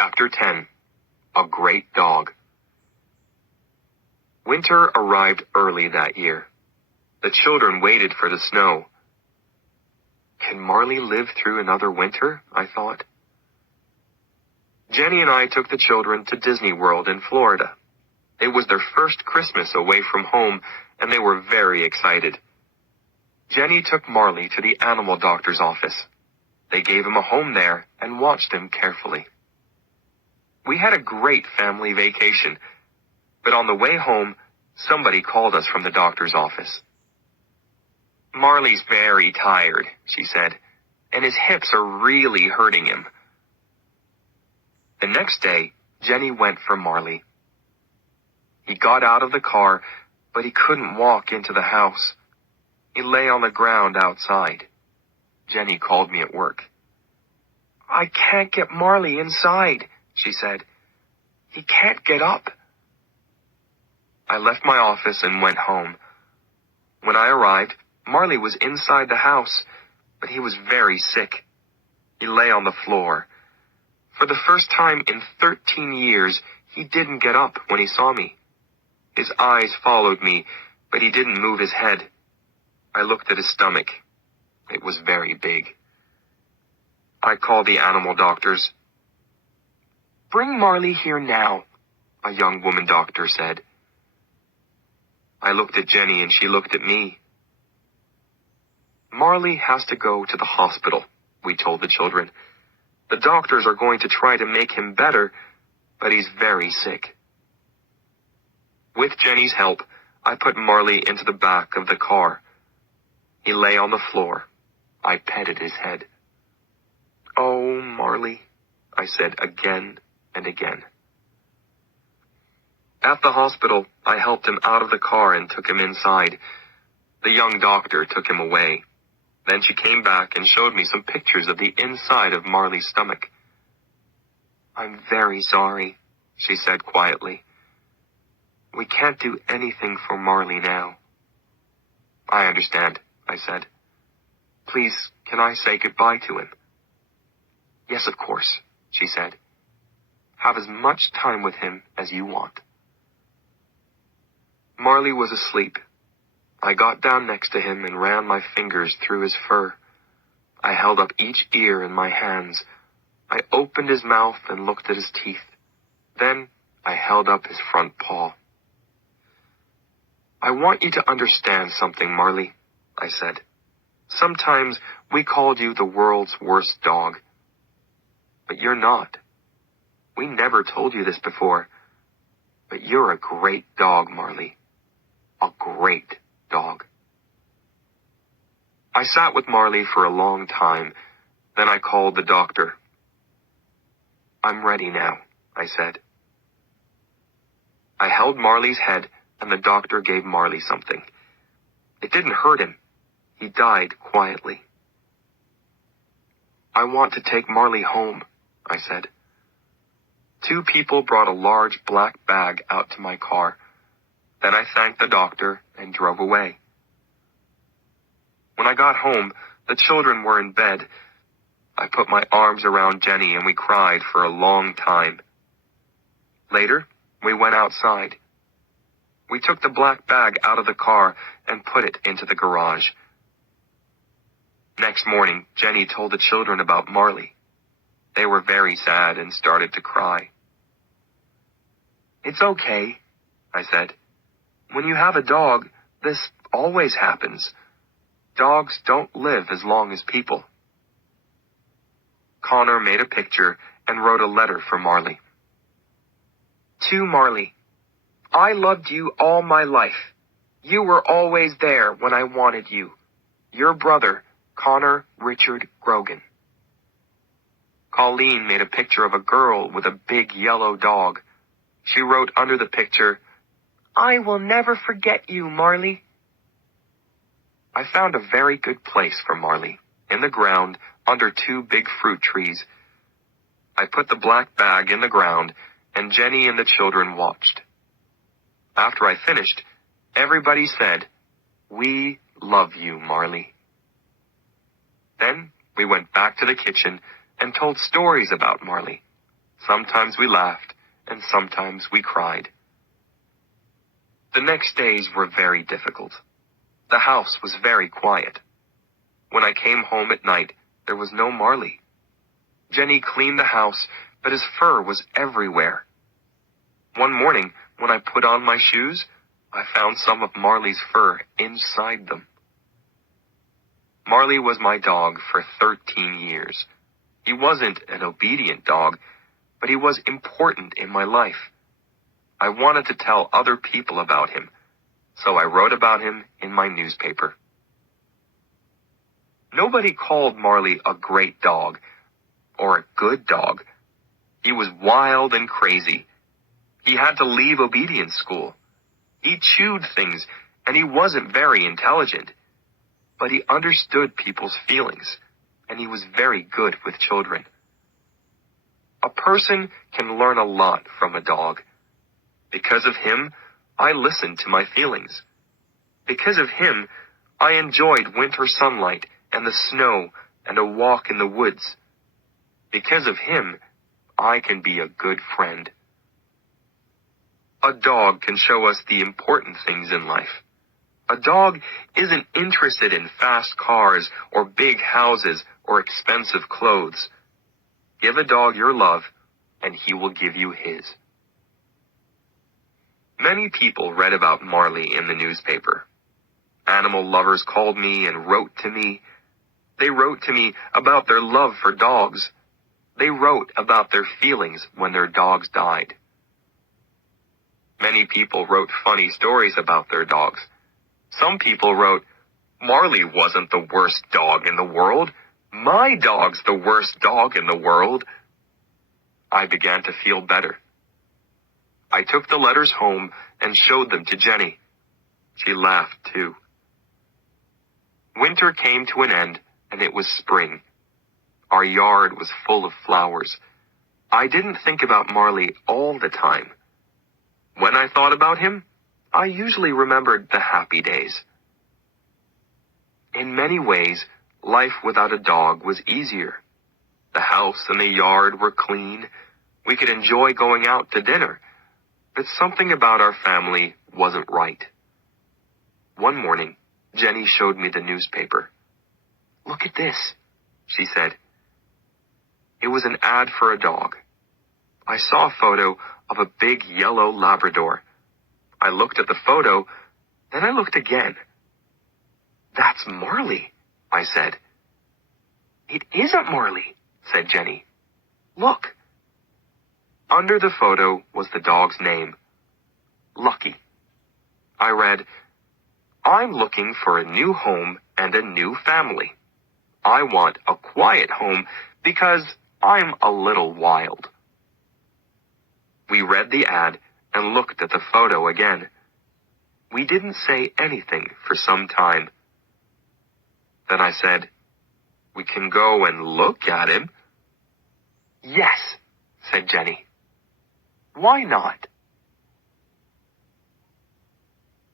Chapter 10. A Great Dog. Winter arrived early that year. The children waited for the snow. Can Marley live through another winter? I thought. Jenny and I took the children to Disney World in Florida. It was their first Christmas away from home, and they were very excited. Jenny took Marley to the animal doctor's office. They gave him a home there and watched him carefully. We had a great family vacation, but on the way home, somebody called us from the doctor's office. Marley's very tired, she said, and his hips are really hurting him. The next day, Jenny went for Marley. He got out of the car, but he couldn't walk into the house. He lay on the ground outside. Jenny called me at work. I can't get Marley inside, she said. He can't get up. I left my office and went home. When I arrived, Marley was inside the house, but he was very sick. He lay on the floor. For the first time in 13 years, he didn't get up when he saw me. His eyes followed me, but he didn't move his head. I looked at his stomach. It was very big. I called the animal doctors. Bring Marley here now, a young woman doctor said. I looked at Jenny and she looked at me. Marley has to go to the hospital, we told the children. The doctors are going to try to make him better, but he's very sick. With Jenny's help, I put Marley into the back of the car. He lay on the floor. I petted his head. Oh, Marley, I said again and again. At the hospital, I helped him out of the car and took him inside. The young doctor took him away. Then she came back and showed me some pictures of the inside of Marley's stomach. I'm very sorry, she said quietly. We can't do anything for Marley now. I understand, I said. Please, can I say goodbye to him? Yes, of course, she said. Have as much time with him as you want. Marley was asleep. I got down next to him and ran my fingers through his fur. I held up each ear in my hands. I opened his mouth and looked at his teeth. Then I held up his front paw. I want you to understand something, Marley, I said. Sometimes we called you the world's worst dog. But you're not. We never told you this before. But you're a great dog, Marley. A great dog. I sat with Marley for a long time. Then I called the doctor. I'm ready now, I said. I held Marley's head and the doctor gave Marley something. It didn't hurt him. He died quietly. I want to take Marley home, I said. 2 people brought a large black bag out to my car. Then I thanked the doctor and drove away. When I got home, the children were in bed. I put my arms around Jenny and we cried for a long time. Later, we went outside. We took the black bag out of the car and put it into the garage. Next morning, Jenny told the children about Marley. They were very sad and started to cry. It's okay, I said. When you have a dog, this always happens. Dogs don't live as long as people. Connor made a picture and wrote a letter for Marley. To Marley, I loved you all my life. You were always there when I wanted you. Your brother, Connor Richard Grogan. Colleen made a picture of a girl with a big yellow dog. She wrote under the picture, I will never forget you, Marley. I found a very good place for Marley, in the ground under 2 big fruit trees. I put the black bag in the ground, and Jenny and the children watched. After I finished, everybody said, We love you, Marley. Then we went back to the kitchen and told stories about Marley. Sometimes we laughed, and sometimes we cried. The next days were very difficult. The house was very quiet. When I came home at night, there was no Marley. Jenny cleaned the house, but his fur was everywhere. One morning, when I put on my shoes, I found some of Marley's fur inside them. Marley was my dog for 13 years. He wasn't an obedient dog, but he was important in my life. I wanted to tell other people about him, so I wrote about him in my newspaper. Nobody called Marley a great dog, or a good dog. He was wild and crazy. He had to leave obedience school. He chewed things, and he wasn't very intelligent. But he understood people's feelings, and he was very good with children. A person can learn a lot from a dog. Because of him, I listened to my feelings. Because of him, I enjoyed winter sunlight and the snow and a walk in the woods. Because of him, I can be a good friend. A dog can show us the important things in life. A dog isn't interested in fast cars or big houses or expensive clothes. Give a dog your love, and he will give you his. Many people read about Marley in the newspaper. Animal lovers called me and wrote to me. They wrote to me about their love for dogs. They wrote about their feelings when their dogs died. Many people wrote funny stories about their dogs. Some people wrote, "Marley wasn't the worst dog in the world. My dog's the worst dog in the world." I began to feel better. I took the letters home and showed them to Jenny. She laughed too. Winter came to an end, and it was spring. Our yard was full of flowers. I didn't think about Marley all the time. When I thought about him, I usually remembered the happy days. In many ways, life without a dog was easier. The house and the yard were clean. We could enjoy going out to dinner. But something about our family wasn't right. One morning, Jenny showed me the newspaper. "Look at this," she said. It was an ad for a dog. I saw a photo of a big yellow Labrador. I looked at the photo, then I looked again. "That's Marley," I said. "It isn't Marley," said Jenny. "Look." Under the photo was the dog's name, Lucky. I read, "I'm looking for a new home and a new family. I want a quiet home because I'm a little wild." We read the ad and looked at the photo again. We didn't say anything for some time. Then I said, "We can go and look at him." "Yes," said Jenny. "Why not?"